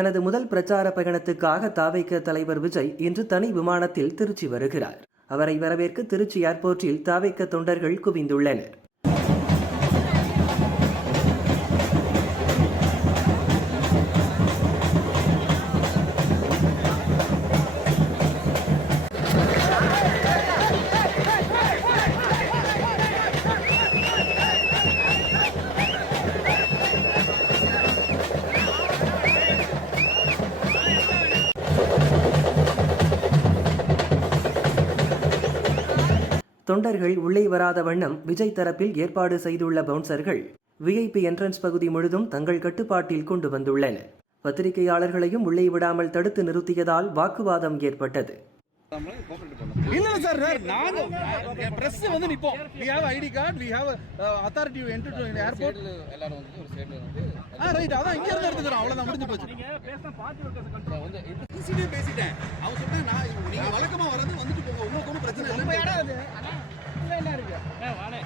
தனது முதல் பிரச்சார பயணத்துக்காக தாவேக தலைவர் விஜய் இன்று தனி விமானத்தில் திருச்சி வருகிறார். அவரை வரவேற்க திருச்சி ஏர்போர்ட்டில் தாவேக தொண்டர்கள் குவிந்துள்ளனர். தொண்டர்கள் உள்ளே வராத வண்ணம் விஜய் தரப்பில் ஏற்பாடு செய்துள்ள பவுன்சர்கள் விஐபி என்ட்ரன்ஸ் பகுதி முழுதும் தங்கள் கட்டுப்பாட்டில் கொண்டு வந்துள்ளனர். பத்திரிகையாளர்களையும் உள்ளே விடாமல் தடுத்து நிறுத்தியதால் வாக்குவாதம் ஏற்பட்டது. இல்ல சார் நாங்க பிரஸ் வந்து நிப்போம். we have id card, we have authority to enter to airport. எல்லாரும் வந்து ஒரு ஸ்டேட்ல வந்து ரைட் அதான் இங்க இருந்து எடுத்துறோம். அவ்வளவுதான் முடிஞ்சு போச்சு. நீங்க பேச பார்ட்டி வர்க்கர்ஸ் கண்ட்ரோல் வந்து சிசிடிவி பேசிட்டேன். அவ சொன்னா நான் நீங்க வழக்கமா வரது வந்துட்டு போங்க. உங்களுக்கு ஒண்ணும் பிரச்சனை இல்ல. நம்ம இடம் அது அண்ணா உள்ள என்ன இருக்கு? வாணே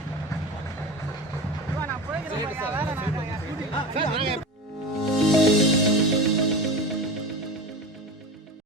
நான் போயிடுறேன். வேற நான்